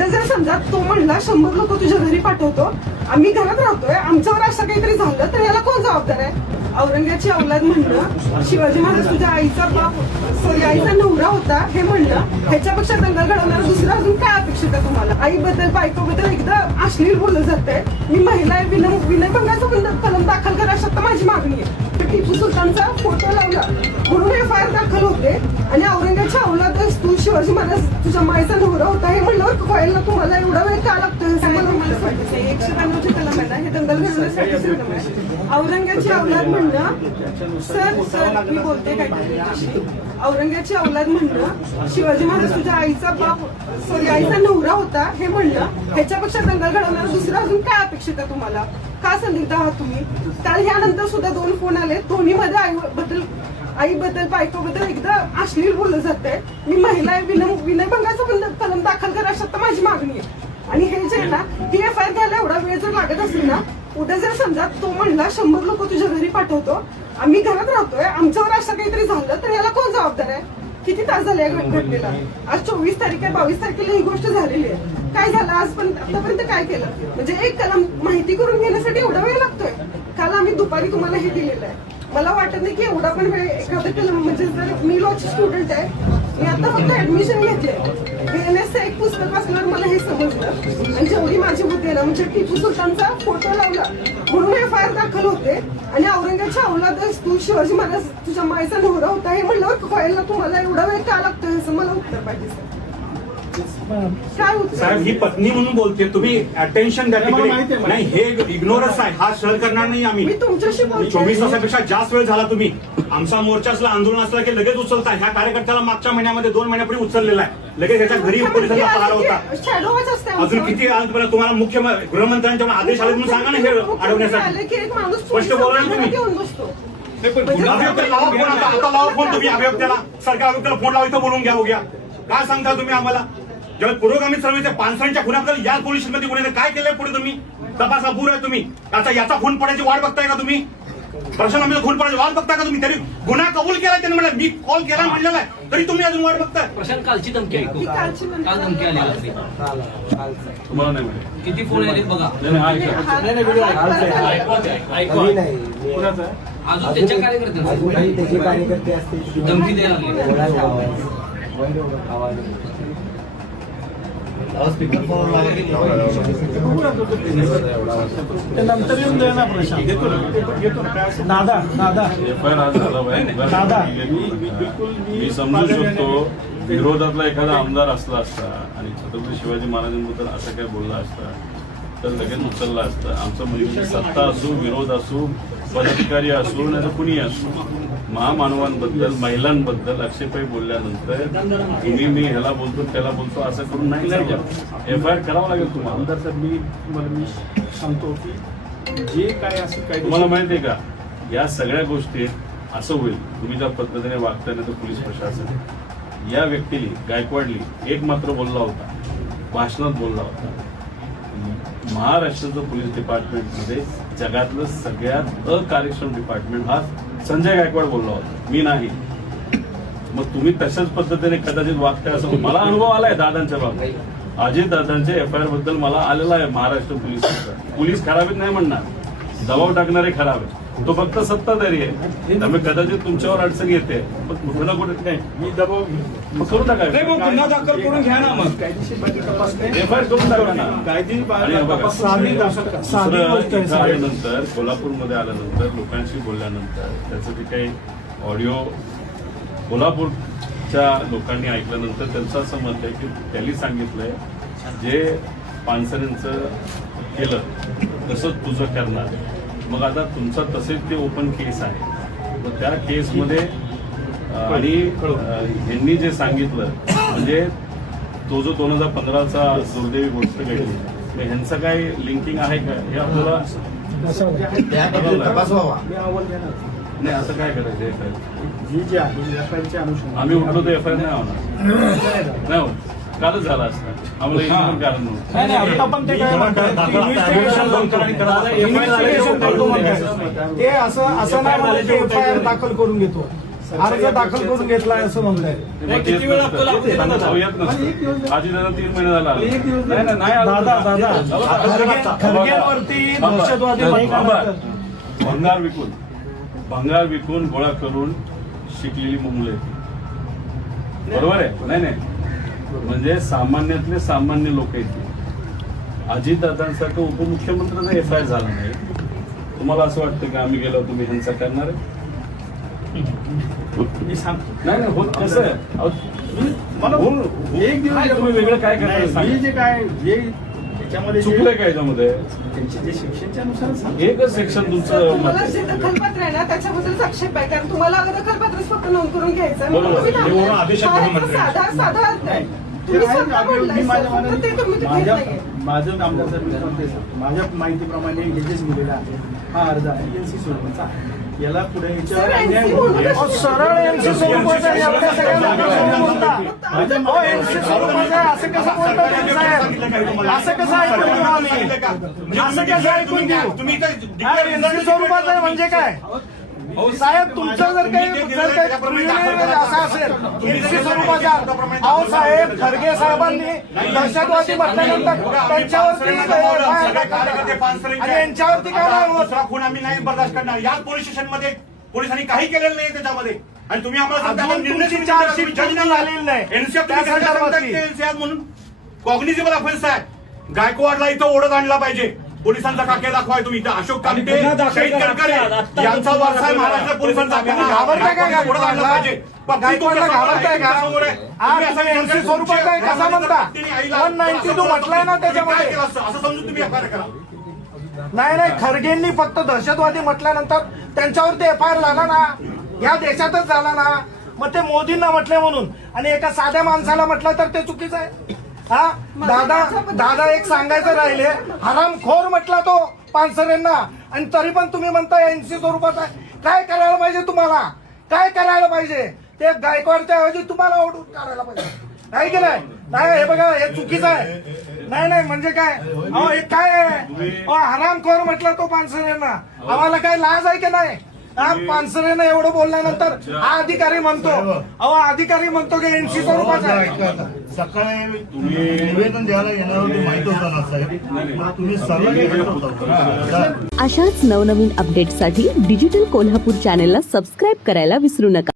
उद्या जर समजा तो म्हणला 100 लोक तुझ्या घरी पाठवतो, आम्ही घरात राहतोय, आमच्यावर असं काहीतरी झालं तर याला कोण जबाबदार आहे? औरंगाची औलाद म्हणणं, शिवाजी महाराज तुझ्या आईचा बाप सॉरी आईचा नवरा होता हे म्हणणं, ह्याच्यापेक्षा दंगल घडवणार दुसरं अजून काय अपेक्षित आहे तुम्हाला? आईबद्दल बायकोबद्दल एकदा अश्लील बोललं जातंय. मी महिला आहे, विनयभंगाचा कलम दाखल करा अशी आता माझी मागणी आहे. टिपू सुलतानचा फोटो लावला म्हणून FIR दाखल होते आणि औरंगाच्या औलाद तू शिवाजी महाराज तुझ्या माईचा नवरा होता हे म्हणल्यावर व्हायला तुम्हाला एवढा वेळ का लागतोय? 192 कलम आहे ना, हे दंगल घडवण्यासाठी कलम आहे. औरंगाची औलाद म्हणणं, सर मी बोलते काय तुझ्याशी. औरंगाची औलाद म्हणणं, शिवाजी महाराज तुझ्या आईचा बाप सॉरी आईचा नवरा होता हे म्हणणं, ह्याच्यापेक्षा दंगल घडवणार दुसरं अजून काय अपेक्षित आहे तुम्हाला? का संदिग्ध आहात तुम्ही? काल ह्यानंतर सुद्धा 2 फोन आले, दोन्हीमध्ये आईबद्दल बायकोबद्दल एकदा अश्लील बोललं जातंय. मी महिला आहे, विनयभंगाचा कलम दाखल करा अशी आता माझी मागणी आहे. आणि हे जे आहे ना, ही FIR घ्यायला एवढा वेळ जर लागत असेल ना, उद्या जर समजा तो म्हणला 100 लोक तुझ्या घरी पाठवतो, आम्ही घरात राहतोय, आमच्यावर असं काहीतरी झालं तर याला कोण जबाबदार आहे? किती तास झाले या घटनेला? आज 24 तारीख आहे, 22 तारखेला ही गोष्ट झालेली आहे. काय झालं आज पण आतापर्यंत काय केलं? म्हणजे एक कलम माहिती करून घेण्यासाठी एवढा वेळ लागतोय. काल आम्ही दुपारी तुम्हाला हे दिलेलं आहे. मला वाटत नाही की एवढा पण वेळ एखादं कलम म्हणजे जर मी लॉची स्टुडंट आहे, मी आता फक्त ऍडमिशन घेतले, BNSचं एक पुस्तक वाचल्यावर मला हे समजलं आणि जेवढी माझी बुद्धी आहे ना, म्हणजे टिपू सुलतानचा फोटो लावला म्हणून FIR दाखल होते आणि औरंगाच्या औलाद तू शिवाजी महाराज तुझ्या माईचा नवरा होता हे म्हणल्यावर व्हायला तुम्हाला एवढा वेळ का लागतोय असं मला उत्तर पाहिजे सर. काय उत्तर? साहेब ही पत्नी म्हणून बोलते, तुम्ही अटेन्शन द्या तिकडे. नाही हे इग्नोरन्स आहे, हा सहन करणार नाही आम्ही. मी तुमच्याशी 24 तासापेक्षा जास्त वेळ झाला. तुम्ही आमचा मोर्चा असला, आंदोलन असला की लगेच उचलता. ह्या कार्यकर्त्याला मागच्या महिन्यामध्ये 2 महिन्यापूर्वी उचललेला आहे. लगेच ह्याच्या घरी पोलिसांना पहारा होता. अजून किती तुम्हाला मुख्य गृहमंत्र्यांच्या आदेश आले म्हणून सांगा ना हे अडवण्यासाठी. स्पष्ट बोला ना तुम्ही. अभियोक्ता लावा फोन, आता लावा फोन तुम्ही अभियोक्त्याला. सरकार अभियोक्त्याला फोन लावा, इथं बोलून घ्या. बघूया काय सांगता तुम्ही आम्हाला. जेव्हा पुरोगामी चळवळीच्या 500च्या खुनाबद्दल या पोलीस स्टेशनमध्ये गुन्हे काय केलंय पुढे तुम्ही तपास अपूर्ण आहे. तुम्ही याचा खून पडायची वाट बघताय का तुम्ही? प्रशासनामध्ये खून पडायची वाट बघताय का तुम्ही? तरी गुन्हा कबूल केला त्यांनी म्हणलं, मी कॉल केला म्हणलेला आहे, तरी तुम्ही अजून वाट बघताय. प्रशांत कालची धमकी ऐकू, काल धमकी आली रात्री तुम्हाला नाही माहिती किती फोन आले बघा. अजून त्याच्या कार्यकर्ते धमकी द्यायला लागली. नंतर येऊन द्या ना प्रशांत. दादा मी समजू शकतो विरोधातला एखादा आमदार असला असता आणि छत्रपती शिवाजी महाराजांबद्दल असं काय बोलला असता तर लगेच उचलला असतं. आमचं म्हणजे सत्ता असो, विरोध असो, पदाधिकारी असो, नाही तर कुणी असो, महामानवांबद्दल, महिलांबद्दल आक्षेपाई बोलल्यानंतर तुम्ही मी ह्याला बोलतो त्याला बोलतो असं करून नाही FIR करावं लागेल तुम्हाला. आमदार साहेब मी सांगतो की जे काय असं काय तुम्हाला माहिती आहे का, या सगळ्या गोष्टीत असं होईल तुम्ही ज्या पद्धतीने वागताय ना, तर पोलीस प्रशासन या व्यक्तीने गायकवाडली एक मात्र बोलला होता, भाषणात बोलला होता, महाराष्ट्राचं पोलीस डिपार्टमेंटमध्ये जगातलं सगळ्यात अकार्यक्षम डिपार्टमेंट हा संजय गायकवाड बोलला होता, मी नाही. मग तुम्ही तशाच पद्धतीने कदाचित वागताय असं मला अनुभव आलाय दादांच्या बाबतीत. अजित दादांच्या FIR बद्दल मला आलेला आहे महाराष्ट्र पोलीस खराब आहेत नाही म्हणणार, दबाव टाकणारे खराब आहे. तो फक्त सत्ताधारी आहे, त्यामुळे कदाचित तुमच्यावर अडचण येते, पण कुठे ना कुठे नाही मी दबाव मग करू टाका. गुन्हा दाखल करून घ्या ना, मग कायदेशीर तपास नाही. FIR करून टाका ना. आल्यानंतर कोल्हापूरमध्ये आल्यानंतर लोकांशी बोलल्यानंतर त्याचं जे काही ऑडिओ कोल्हापूरच्या लोकांनी ऐकल्यानंतर त्यांचं असं मत आहे की त्यांनी सांगितलंय जे पानसरेंचं केलं तसंच तुझं करणार. मग आता तुमचा तसेच ते ओपन केस आहे, मग त्या केसमध्ये आणि ह्यांनी जे सांगितलं म्हणजे तो जो 2015चा दुर्दैवी गोष्ट घडली, मग ह्यांचं काय लिंकिंग आहे का हे आपल्याला नाही. असं काय करायचं जी आहे FIR च्या अनुषंगाने आम्ही उठलो तर FIR नाही होणार, नाही होत. कालच झाला असता आम्हाला कारण आता पण ते काय ते असं नाही FIR दाखल करून घेतो. अर्ज दाखल करून घेतलाय असं म्हणताय. किती वेळ लागतो लागतो सांगा, दादा? भाऊ येत नसतं. आजी दादा 3 महिने झाला आला. नाही आला. दादा खरगेंवरती दहशतवादी हल्ल्यानंतर भंगार विकून गोळा करून शिकलेली मुलं आहेत. बरोबर आहे? नाही म्हणजे सामान्यातले सामान्य लोक आहेत. अजितदादांसारखं उपमुख्यमंत्र्यांचा एफआयआर झाला नाही. तुम्हाला असं वाटतं की आम्ही गेलो तुम्ही हिंसा करणार आहे? मी सांगतो नाही होत कसं आहे अहो, मला एक दिवस तुम्ही वेगळं काय करणार मी सांगा. जे काय जे त्याच्यामध्ये जे- चुकलंय काय याच्यामध्ये? त्यांचे जे शिक्षेच्या नुसार सांगतो. एकच सेक्शन सर, तुमचं तुम्हाला जे दखलपत्र आहे ना त्याच्याबद्दल आक्षेप आहे कारण तुम्हाला दखलपत्र फक्त नोंद करून घ्यायचं बरोबर. तुम्ही थांबलाय. एवढं आदेश आहे हा गृहमंत्री. साधा नाही. तुम्ही ते आहे, स्वतः बोललाय मी सर, माझ्या फक्त ते तुम्ही घेत माझ्या नाहीये. माझं आमदार सर मी पण ते सांगतो. माझ्या माहितीप्रमाणे हे जे दिलेलं आहे हा अर्ज आहे एनसी स्वरूपाचा आहे. याला पुढे याच्यावर सर, अन्याय NC होऊ म्हणून नये. अहो, सरळ एनसी स्वरूपाचं आहे, एवढ्या सगळ्या लोकांसमोर बोलता. अहो, एनसी स्वरूपाचं आहे, असं कसं बोलता तुम्ही साहेब? असं कसं ऐकून घेऊ आम्ही? असं कसं ऐकून घेऊ? तुम्ही हा, एनसी स्वरूपाचं आहे म्हणजे काय? साहेब तुमचं जर काही प्रिव्हिलेज असं असेल एनसी स्वरूपाचा अहो साहेब खरगे साहेबांनी दहशतवादी म्हटल्यानंतर त्यांच्यावरती आणि यांच्यावरती काय नाही होत. दुसरा खून आम्ही नाही बर्दाश्त करणार. याच पोलीस स्टेशनमध्ये पोलिसांनी काही केलेलं नाही त्याच्यामध्ये आणि तुम्ही आम्हाला सांगता अजून निर्णय तुमची तुम्ही चार्जशीट जज पूर्ण झालेली नाही. एनसीआर त्या संदर्भातली. म्हणून कॉग्निझेबल ऑफेन्स आहे. गायकवाडला इथं ओढत आणला पाहिजे. पोलिसांचा काके दाखवाय तुम्ही इथं अशोक कामटे शहीद गडकरी यांचा वारसा आहे महाराष्ट्र पोलिसांचा. घाबरताय काय ओढत आणला पाहिजे. गायकवाडला घाबरताय का? आज तुम्ही एनसी स्वरूपाचा आहे कसा म्हणता? 192 म्हटलंय ना त्याच्यामध्ये. असं समजून तुम्ही एफआयआर करा. नाही खरगेंनी फक्त दहशतवादी म्हटल्यानंतर त्यांच्यावरती एफआयआर झाला ना या देशातच झाला ना. मग ते मोदींना म्हटले म्हणून आणि एका साध्या माणसाला म्हटलं तर ते चुकीचं आहे. हा दादा एक सांगायचं राहिले हरामखोर म्हटला तो पानसरेंना आणि तरी पण तुम्ही म्हणता एनसी स्वरूपाचा आहे. काय करायला पाहिजे तुम्हाला? काय करायला पाहिजे? ते गायकवाडच्या ऐवजी तुम्हाला ओढून काढायला पाहिजे आहे की नाही? नाही हे बघा हे चुकीचं आहे. नाही म्हणजे काय अहो हे काय आहे? हरामखोर म्हटलं तो पानसरेंना. आम्हाला काय लाज आहे की नाही? हा पानसरेनं एवढं बोलल्यानंतर हा अधिकारी म्हणतो अहो अधिकारी म्हणतो की एनसी स्वरूपाचा आहे. सकाळी निवेदन द्यायला येण्यावर माहित होतं ना साहेब मग तुम्ही सरळ येत होता. अशाच नवनवीन अपडेट्ससाठी डिजिटल कोल्हापूर चॅनेलला सबस्क्राईब करायला विसरू नका.